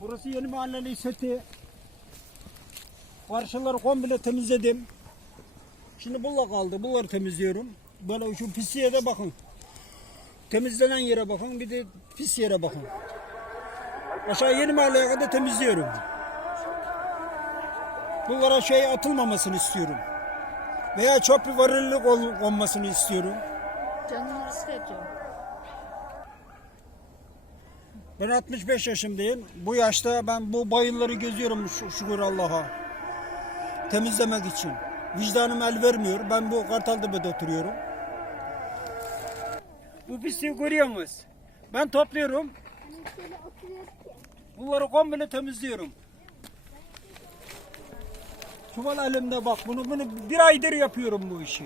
Burası yeni mahalleli seti. Karşıları komple temizledim. Şimdi bulla kaldı. Bunları temizliyorum. Böyle şu pisliğe de bakın. Temizlenen yere bakın. Bir de pis yere bakın. Aşağı yeni mahalleye kadar temizliyorum. Bunlara şey atılmamasını istiyorum. Veya çöp ol- olmasını istiyorum. Canını risk ediyorum. Ben 65 yaşındayım. Bu yaşta ben bu bayılları geziyorum şükür Allah'a. Temizlemek için. Vicdanım el vermiyor. Ben bu Kartaltepe'de oturuyorum. Bu pisliği görüyor musunuz? Ben topluyorum. Bunları komple temizliyorum. Çuval elimde bak bunu bunu bir aydır yapıyorum bu işi.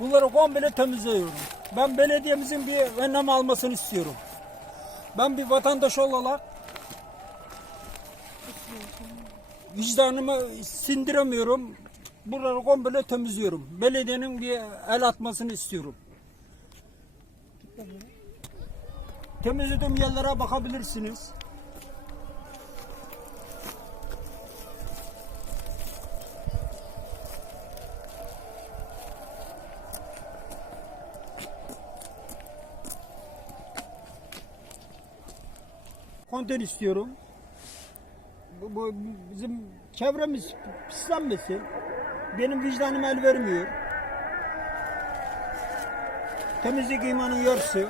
Bunları komple temizliyorum. Ben belediyemizin bir önlem almasını istiyorum. Ben bir vatandaş olarak vicdanımı sindiremiyorum. Buraları komple temizliyorum. Belediyenin bir el atmasını istiyorum. Temizlediğim yerlere bakabilirsiniz. Konten istiyorum. Bu, bu bizim çevremiz pislenmesin. Benim vicdanım el vermiyor. Temizlik imanın yarısı.